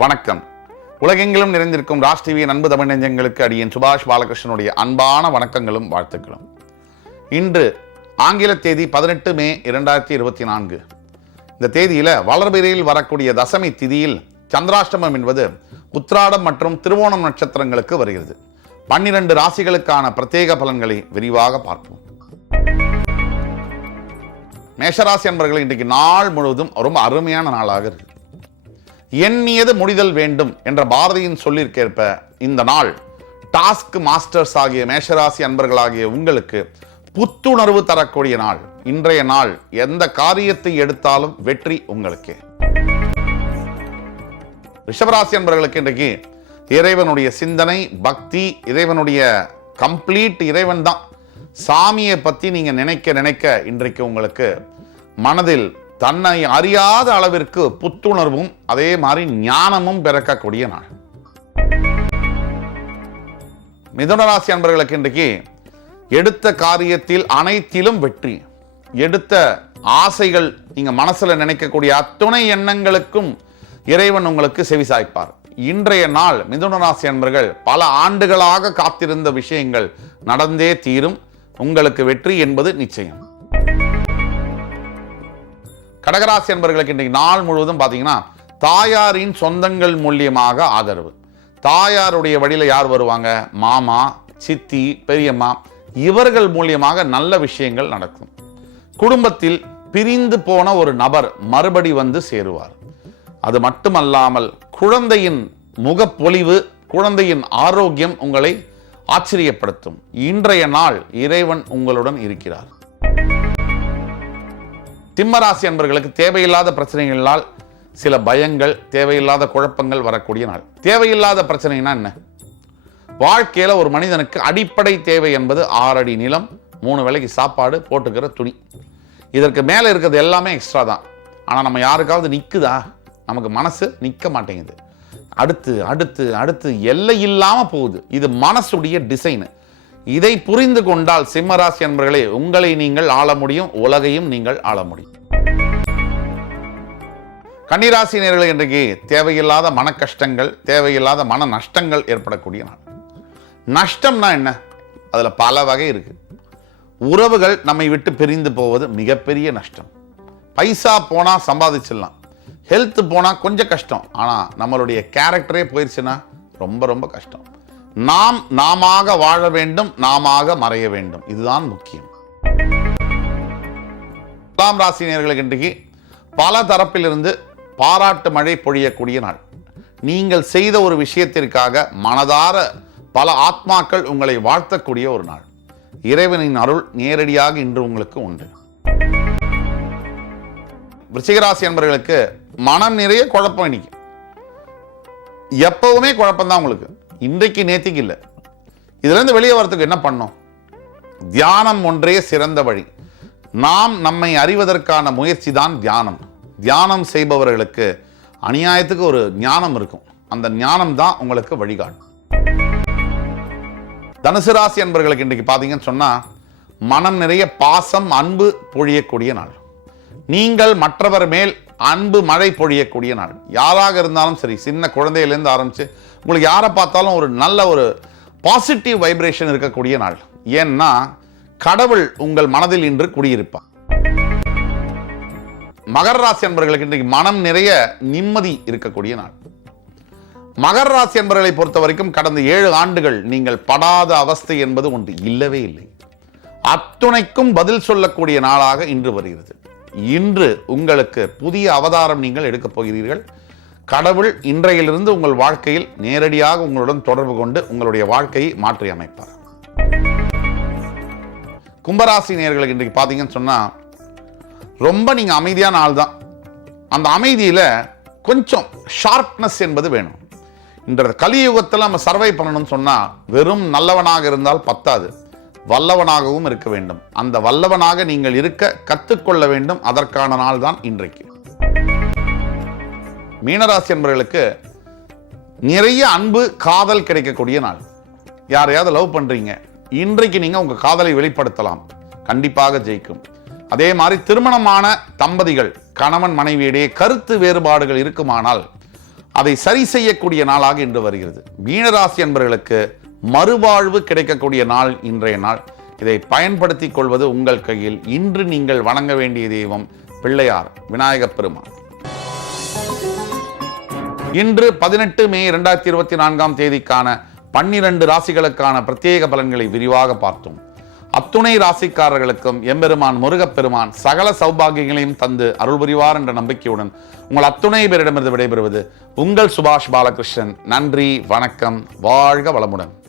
வணக்கம். உலகெங்கிலும் நிறைந்திருக்கும் ராஜ் டிவி அன்பு தமிழ் நெஞ்சங்களுக்கு அடியேன் சுபாஷ் பாலகிருஷ்ணனுடைய அன்பான வணக்கங்களும் வாழ்த்துக்களும். இன்று ஆங்கில தேதி 18 மே 2024. இந்த தேதியில வளர்பிறையில் வரக்கூடிய தசமி திதியில் சந்திராஷ்டமம் என்பது உத்திராடம் மற்றும் திருவோணம் நட்சத்திரங்களுக்கு வருகிறது. 12 ராசிகளுக்கான பிரத்யேக பலன்களை விரிவாக பார்ப்போம். மேஷராசி அன்பர்கள், இன்றைக்கு நாள் முழுவதும் ரொம்ப அருமையான நாளாக இருக்கு. எண்ணியது முடிதல் வேண்டும் என்ற பாரதியின் சொல்லிற்கேற்ப இந்த நாள் டாஸ்க் மாஸ்டர்ஸ் ஆகிய மேஷராசி அன்பர்களாகிய உங்களுக்கு புத்துணர்வு தரக்கூடிய நாள். இன்றைய நாள் எந்த காரியத்தை எடுத்தாலும் வெற்றி உங்களுக்கே. ரிஷபராசி அன்பர்களுக்கு இன்றைக்கு இறைவனுடைய சிந்தனை, பக்தி, இறைவனுடைய கம்ப்ளீட் இறைவன் தான். சாமியை பத்தி நீங்க நினைக்க இன்றைக்கு உங்களுக்கு மனதில் தன்னை அறியாத அளவிற்கு புத்துணர்வும் அதே மாதிரி ஞானமும் பிறக்கக்கூடிய நாள். மிதுனராசி அன்பர்களுக்கு இன்றைக்கு எடுத்த காரியத்தில் அனைத்திலும் வெற்றி. எடுத்த ஆசைகள், நீங்க மனசுல நினைக்கக்கூடிய அத்துணை எண்ணங்களுக்கும் இறைவன் உங்களுக்கு செவிசாய்ப்பார். இன்றைய நாள் மிதுனராசி அன்பர்கள் பல ஆண்டுகளாக காத்திருந்த விஷயங்கள் நடந்தே தீரும். உங்களுக்கு வெற்றி என்பது நிச்சயம். கடகராசி அன்பர்களுக்கு இன்றைக்கு நாள் முழுவதும் பார்த்தீங்கன்னா தாயாரின் சொந்தங்கள் மூலியமாக ஆதரவு. தாயாருடைய வழியில யார் வருவாங்க? மாமா, சித்தி, பெரியம்மா, இவர்கள் மூலியமாக நல்ல விஷயங்கள் நடக்கும். குடும்பத்தில் பிரிந்து போன ஒரு நபர் மறுபடி வந்து சேருவார். அது மட்டுமல்லாமல் குழந்தையின் முகப்பொலிவு, குழந்தையின் ஆரோக்கியம் உங்களை ஆச்சரியப்படுத்தும். இன்றைய நாள் இறைவன் உங்களுடன் இருக்கிறார். சிம்மராசி அன்பர்களுக்கு தேவையில்லாத பிரச்சனைகளால் சில பயங்கள், தேவையில்லாத குழப்பங்கள் வரக்கூடிய நாள். தேவையில்லாத பிரச்சனைனா என்ன? வாழ்க்கையில ஒரு மனிதனுக்கு அடிப்படை தேவை என்பது 6 அடி நிலம், 3 வேளைக்கு சாப்பாடு, போட்டுக்கிற துணி. இதற்கு மேல இருக்கிறது எல்லாமே எக்ஸ்ட்ரா தான். ஆனா நம்ம யாருக்காவது நிக்குதா? நமக்கு மனசு நிக்க மாட்டேங்குது. அடுத்து அடுத்து அடுத்து எல்லை இல்லாம போகுது. இது மனசுடைய டிசைன். இதை புரிந்து கொண்டால் சிம்மராசி அன்பர்களே, உங்களை நீங்கள் ஆள முடியும், உலகையும் நீங்கள் ஆள முடியும். கன்னிராசி நேயர்களே, இன்றைக்கு தேவையில்லாத மன கஷ்டங்கள், தேவையில்லாத மன நஷ்டங்கள் ஏற்படக்கூடிய நாள். நஷ்டம்னா என்ன? அதுல பல வகை இருக்கு. உறவுகள் நம்மை விட்டு பிரிந்து போவது மிகப்பெரிய நஷ்டம். பைசா போனா சம்பாதிச்சிடலாம், ஹெல்த் போனா கொஞ்சம் கஷ்டம். ஆனா நம்மளுடைய கேரக்டரே போயிடுச்சுன்னா ரொம்ப ரொம்ப கஷ்டம். நாமாக வாழ வேண்டும், நாமாக மறைய வேண்டும். இதுதான் முக்கியம். துலாம் ராசி நேயர்களுக்கு இன்றைக்கு பல தரப்பிலிருந்து பாராட்டு மழை பொழியக்கூடிய நாள். நீங்கள் செய்த ஒரு விஷயத்திற்காக மனதார பல ஆத்மாக்கள் உங்களை வாழ்த்தக்கூடிய ஒரு நாள். இறைவனின் அருள் நேரடியாக இன்று உங்களுக்கு உண்டு. விருச்சிகராசி அன்பர்களுக்கு மனம் நிறைய குழப்பம். இன்னைக்கு எப்பவுமே குழப்பம் தான் உங்களுக்கு. இன்றைக்கு நேத்திக்கு இல்லை. இதுல இருந்து வெளியே வரதுக்கு என்ன பண்ணோம்? தியானம் ஒன்றே சிறந்த வழி. நாம் நம்மை அறிவதற்கான முயற்சி தான் தியானம். தியானம் செய்பவர்களுக்கு அநியாயத்துக்கு ஒரு ஞானம் இருக்கும். அந்த ஞானம் தான் உங்களுக்கு வழிகாட்டும். தனுசு ராசி அன்பர்களுக்கு இன்றைக்கு பார்த்தீங்கன்னு சொன்னா மனம் நிறைய பாசம், அன்பு பொழியக்கூடிய நாள். நீங்கள் மற்றவர் மேல் அன்பு மழை பொழியக்கூடிய நாள். யாராக இருந்தாலும் சரி, சின்ன குழந்தையிலேருந்து ஆரம்பிச்சு உங்களுக்கு யாரை பார்த்தாலும் ஒரு நல்ல ஒரு பாசிட்டிவ் வைப்ரேஷன் இருக்கக்கூடிய நாள். ஏன்னா கடவுள் உங்கள் மனதில் இன்று குடியிருப்பார். மகர ராசி அன்பர்களுக்கு இன்றைக்கு மனம் நிறைய நிம்மதி இருக்கக்கூடிய நாள். மகர ராசி அன்பர்களை பொறுத்த வரைக்கும் கடந்த 7 ஆண்டுகள் நீங்கள் படாத அவஸ்தை என்பது ஒன்று இல்லவே இல்லை. அத்துணைக்கும் பதில் சொல்லக்கூடிய நாளாக இன்று வருகிறது. இன்று உங்களுக்கு புதிய அவதாரம் நீங்கள் எடுக்கப் போகிறீர்கள். கடவுள் இன்றையிலிருந்து உங்கள் வாழ்க்கையில் நேரடியாக உங்களுடன் தொடர்பு கொண்டு உங்களுடைய வாழ்க்கையை மாற்றி அமைப்பார். கும்பராசி நேயர்களுக்கு இன்றைக்கு பார்த்தீங்கன்னு சொன்னா ரொம்ப நீங்க அமைதியான ஆள் தான். அந்த அமைதியில கொஞ்சம் ஷார்ப்னஸ் என்பது வேணும். இன்றைய கலியுகத்தில் நம்ம சர்வை பண்ணணும்னு சொன்னா வெறும் நல்லவனாக இருந்தால் பத்தாது, வல்லவனாகவும் இருக்க வேண்டும். அந்த வல்லவனாக நீங்கள் இருக்க கற்றுக்கொள்ள வேண்டும். அதற்கான நாள் தான் இன்றைக்கு. மீனராசி என்பவர்களுக்கு நிறைய அன்பு, காதல் கிடைக்கக்கூடிய நாள். யாரையாவது லவ் பண்றீங்க, இன்றைக்கு நீங்க உங்க காதலை வெளிப்படுத்தலாம், கண்டிப்பாக ஜெயிக்கும். அதே மாதிரி திருமணமான தம்பதிகள், கணவன் மனைவியிடையே கருத்து வேறுபாடுகள் இருக்குமானால் அதை சரி செய்யக்கூடிய நாளாக இன்று வருகிறது. மீனராசி என்பவர்களுக்கு மறுவாழ்வு கிடைக்கக்கூடிய நாள் இன்றைய நாள். இதை பயன்படுத்திக் கொள்வது உங்கள் கையில். இன்று நீங்கள் வணங்க வேண்டிய தெய்வம் பிள்ளையார் விநாயகப் பெருமான். இன்று 18 மே 2024 தேதிக்கான 12 ராசிகளுக்கான பிரத்யேக பலன்களை விரிவாக பார்த்தோம். அத்துணை ராசிக்காரர்களுக்கும் எம்பெருமான் முருகப்பெருமான் சகல சௌபாகியங்களையும் தந்து அருள் புரிவார் என்ற நம்பிக்கையுடன் உங்கள் அத்துணை பேரிடமிருந்து விடைபெறுவது உங்கள் சுபாஷ் பாலகிருஷ்ணன். நன்றி, வணக்கம், வாழ்க வளமுடன்.